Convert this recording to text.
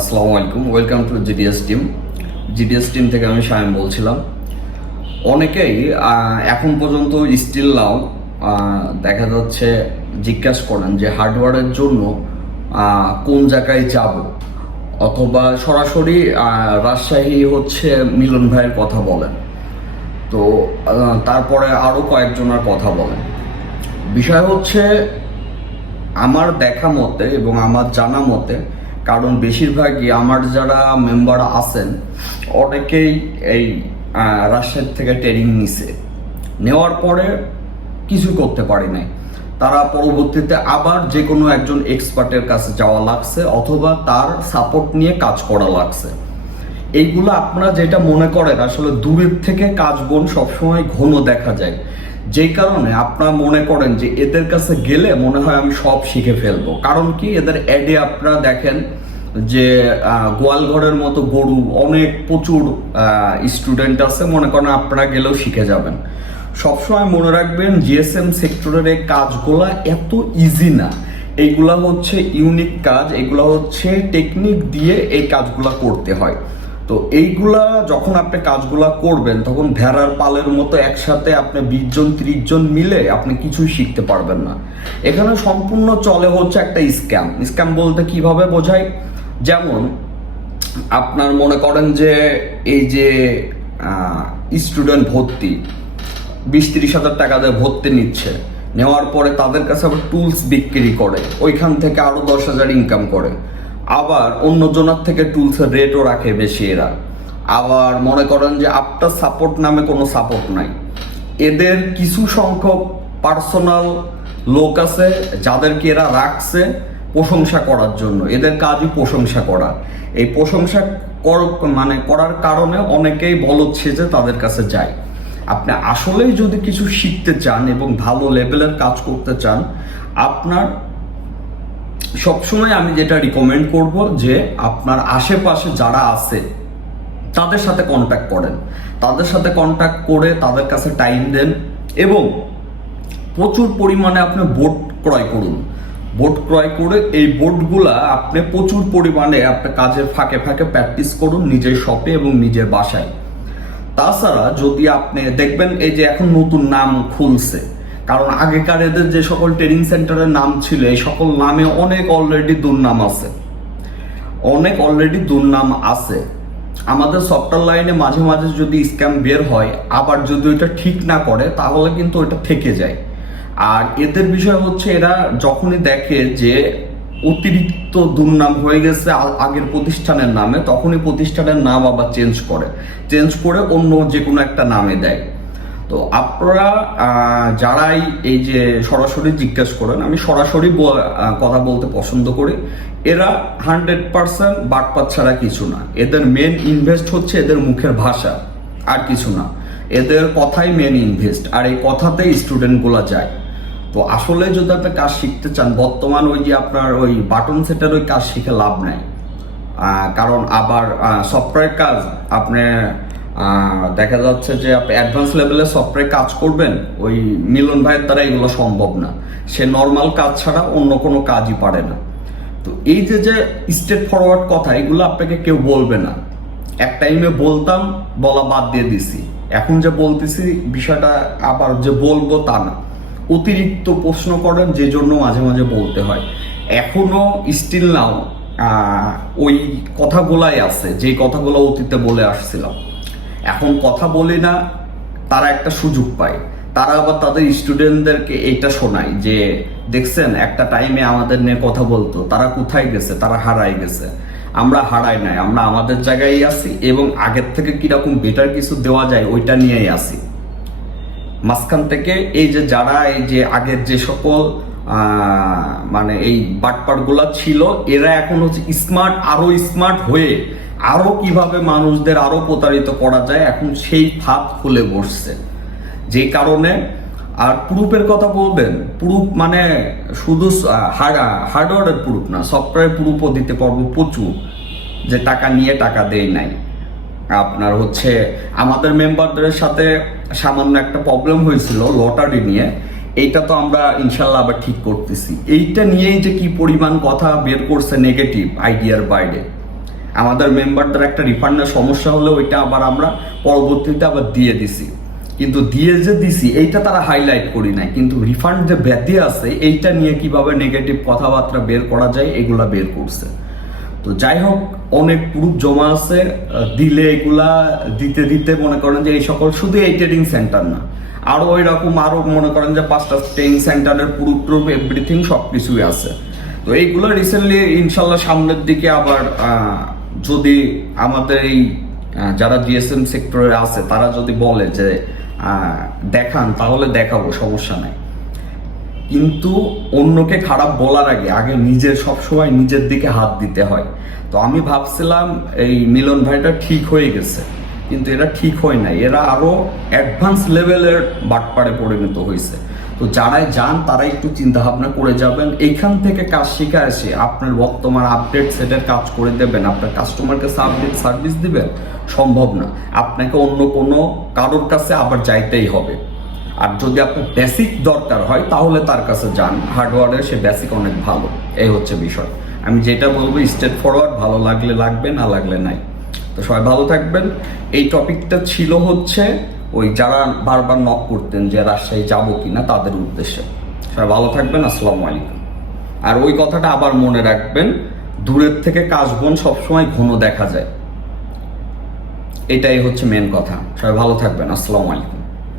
আসসালামু আলাইকুম, welcome to GDS team. GDS team থেকে আমি শামিম বলছিলাম। অনেকেই এখন পর্যন্ত স্টিল নাও দেখা যাচ্ছে জিজ্ঞাসা করেন যে হার্ডওয়্যারের জন্য কোন জায়গায় যাব, অথবা সরাসরি রাজশাহী হচ্ছে মিলন ভাইয়ের কথা বলেন, তো তারপরে আরও কয়েকজনের কথা বলেন। বিষয় হচ্ছে আমার দেখা মতে এবং আমার জানা মতে, কারণ বেশিরভাগই আমার যারা মেম্বার আছেন অনেকেই এই রাজশাহী থেকে ট্রেনিং নিছে, নেওয়ার পরে কিছু করতে পারি নাই। তারা পরবর্তীতে আবার যে কোনো একজন এক্সপার্টের কাছে যাওয়া লাগছে, অথবা তার সাপোর্ট নিয়ে কাজ করা লাগছে। এইগুলো আপনারা যেটা মনে করেন আসলে দূরের থেকে কাজ বোন সবসময় ঘন দেখা যায়, যেই কারণে আপনারা মনে করেন যে এদের কাছে গেলে মনে হয় আমি সব শিখে ফেলবো। কারণ কি, এদের অ্যাডে আপনারা দেখেন যে গোয়ালঘরের মতো গরু, অনেক প্রচুর স্টুডেন্ট আছে, মনে করেন আপনারা গেলেও শিখে যাবেন। সবসময় মনে রাখবেন জিএসএম সেক্টরের এই কাজগুলা এত ইজি না। এইগুলা হচ্ছে ইউনিক কাজ, এগুলা হচ্ছে টেকনিক দিয়ে এই কাজগুলা করতে হয়। তো এইগুলা যখন আপনি কাজগুলা করবেন তখন ভেড়ার পালের মতো একসাথে আপনি 20 জন 30 জন মিলে আপনি কিছুই শিখতে পারবেন না। এখানে সম্পূর্ণ চলে হচ্ছে একটা স্ক্যাম বলতে কিভাবে বোঝায়, যেমন আপনার মনে করেন যে এই যে স্টুডেন্ট ভর্তি 20-30 হাজার টাকা দিয়ে ভর্তি নিচ্ছে, নেওয়ার পরে তাদের কাছে আবার টুলস বিক্রি করে, ওইখান থেকে আরো 10,000 ইনকাম করে। আবার অন্য জনের থেকে টুলসের রেটও রাখে বেশি এরা। আবার মনে করেন যে আফটার সাপোর্ট নামে কোনো সাপোর্ট নাই। এদের কিছু সংখ্যক পার্সোনাল লোক আছে যাদেরকে এরা রাখছে প্রশংসা করার জন্য। এদের কাজই প্রশংসা করা। এই প্রশংসা করার কারণে অনেকেই বলদ সেজে তাদের কাছে যায়। আপনি আসলেই যদি কিছু শিখতে চান এবং ভালো লেভেলের কাজ করতে চান, আপনার সবসময় আমি যেটা রিকমেন্ড করব যে আপনার আশেপাশে যারা আছে তাদের সাথে কন্ট্যাক্ট করেন, তাদের সাথে কন্ট্যাক্ট করে তাদের কাছে টাইম দেন, এবং প্রচুর পরিমাণে আপনি বোর্ড ক্রয় করুন। বোর্ড ক্রয় করে এই বোর্ডগুলা আপনি প্রচুর পরিমাণে আপনার কাজের ফাঁকে ফাঁকে প্র্যাকটিস করুন নিজের শপে এবং নিজের বাসায়। তাছাড়া যদি আপনি দেখবেন এই যে এখন নতুন নাম খুলছে, কারণ আগেকার এদের যে সকল ট্রেনিং সেন্টারের নাম ছিল এই সকল নামে অনেক অলরেডি দুর্নাম আছে। আমাদের সফটওয়্যার লাইনে মাঝে মাঝে যদি স্ক্যাম বের হয়, আবার যদি ওইটা ঠিক না করে তাহলে কিন্তু ওইটা থেকে যায়। আর এদের বিষয় হচ্ছে এরা যখনই দেখে যে অতিরিক্ত দুর্নাম হয়ে গেছে আগের প্রতিষ্ঠানের নামে, তখনই প্রতিষ্ঠানের নাম আবার চেঞ্জ করে অন্য যে কোনো একটা নামে দেয়। তো আপনারা যারাই এই যে সরাসরি জিজ্ঞেস করেন, আমি সরাসরি কথা বলতে পছন্দ করি। এরা 100% বাটপাত ছাড়া কিছু না। এদের মেন ইনভেস্ট হচ্ছে এদের মুখের ভাষা, আর কিছু না। এদের কথাই মেন ইনভেস্ট, আর এই কথাতেই স্টুডেন্টগুলো যায়। তো আসলে যদি আপনি কাজ শিখতে চান, বর্তমান ওই যে আপনার ওই বাটন সেটের ওই কাজ শিখে লাভ নাই। কারণ আবার সফটওয়্যার কাজ আপনি দেখা যাচ্ছে যে আপনি অ্যাডভান্স লেভেলের সফটওয়্যার কাজ করবেন, ওই মিলন ভাইয়ের দ্বারা এগুলো সম্ভব না। সে নর্মাল কাজ ছাড়া অন্য কোনো কাজই পারে না। তো এই যে স্ট্রেট ফরওয়ার্ড কথা, এগুলো আপনাকে কেউ বলবে না। এক টাইমে বলতাম, বলা বাদ দিয়ে দিছি। এখন যে বলতেছি বিষয়টা আবার যে বলবো তা না, অতিরিক্ত প্রশ্ন করেন যে জন্য মাঝে মাঝে বলতে হয়। এখনো স্টিল নাও ওই কথাগুলাই আছে, যেই কথাগুলো অতীতে বলে আসছিলাম। এখন কথা বলি না, তারা একটা সুযোগ পায়। তারা আবার তাদের স্টুডেন্টদেরকে এইটা শোনায় যে দেখছেন একটা টাইমে আমাদের নিয়ে কথা বলতো, তারা কোথায় গেছে, তারা হারাই গেছে। আমরা হারাই নাই, আমরা আমাদের জায়গায় আছি, এবং আগের থেকে কিরকম বেটার কিছু দেওয়া যায় ওইটা নিয়েই আছি। মাঝখান থেকে এই যে যারা এই যে আগের যে সকল এই বাটপাটগুলা ছিল, এরা এখন হচ্ছে আরো স্মার্ট হয়ে আরো কিভাবে মানুষদের আরো প্রতারিত করা যায় এখন সেই ফাঁদ খুলে বসছে। যে কারণে আর প্রুফের কথা বলবেন, প্রুফ শুধু হার্ডওয়্যারের প্রুফ না, সফটওয়্যার প্রুফও দিতে পারবো প্রচুর, যে টাকা নিয়ে টাকা দেয় নাই। আপনার হচ্ছে আমাদের মেম্বারদের সাথে সামান্য একটা প্রবলেম হয়েছিল লটারি নিয়ে, এইটা তো আমরা ইনশাল্লাহ আবার ঠিক করতেছি। এইটা নিয়েই যে কি পরিমাণ কথা বের করছে নেগেটিভ আইডিয়ার বাইরে, আমাদের মেম্বারদের একটা রিফান্ডের সমস্যা হলে ওইটা আবার আমরা পরবর্তীতে আবার দিয়ে দিছি, কিন্তু দিয়ে যে দিছি এইটা তারা হাইলাইট করি নাই, কিন্তু রিফান্ড যে ব্যতি আছে এইটা নিয়ে কিভাবে নেগেটিভ কথাবার্তা বের করা যায় এগুলা বের করছে। তো যাই হোক, অনেক প্রুফ জমা আছে, দিলে এগুলা দিতে দিতে মনে করেন যে এই সকল শুধু এই ট্রেডিং সেন্টার না, আরো ওই রকম আরো মনে করেন যে 5টা ট্রেনিং সেন্টারের প্রুফ এভরিথিং সবকিছুই আছে। তো এইগুলো রিসেন্টলি ইনশাল্লাহ সামনের দিকে আবার যদি আমাদের এই যারা জিএসএম সেক্টরে আছে তারা যদি বলে যে দেখান, তাহলে দেখাবো, সমস্যা নাই। কিন্তু অন্যকে খারাপ বলার আগে আগে নিজের সবসময় নিজের দিকে হাত দিতে হয়। তো আমি ভাবছিলাম এই মিলন ভাইটা ঠিক হয়ে গেছে, কিন্তু এরা ঠিক হয় নাই, এরা আরো অ্যাডভান্স লেভেলের বাটপাড়ে পরিণত হয়েছে। তো যারাই যান তারা একটু চিন্তা ভাবনা করে যাবেন, এইখান থেকে কাজ শিখে আসে আপনার বর্তমান আপডেট সেটের কাজ করে দেবেন, আপনার কাস্টমারকে আপডেট সার্ভিস দিবেন, সম্ভব না। আপনাকে অন্য কোনো কারোর কাছে আবার যাইতেই হবে। আর যদি আপনার বেসিক দরকার হয় তাহলে তার কাছে যান, হার্ডওয়্যারের সে বেসিক অনেক ভালো। এই হচ্ছে বিষয়। আমি যেটা বলবো স্ট্রেট ফরওয়ার্ড, ভালো লাগলে লাগবে, না লাগলে নাই। তো সবাই ভালো থাকবেন। এই টপিকটা ছিল হচ্ছে ওই যারা বারবার নক করতেন যে রাজশাহী যাবো কিনা তাদের উদ্দেশ্যে। সবাই ভালো থাকবেন, আসসালামু আলাইকুম। আর ওই কথাটা আবার মনে রাখবেন, দূরের থেকে কাশবন সবসময় ঘন দেখা যায়, এটাই হচ্ছে মেন কথা। সবাই ভালো থাকবেন, আসসালামু আলাইকুম।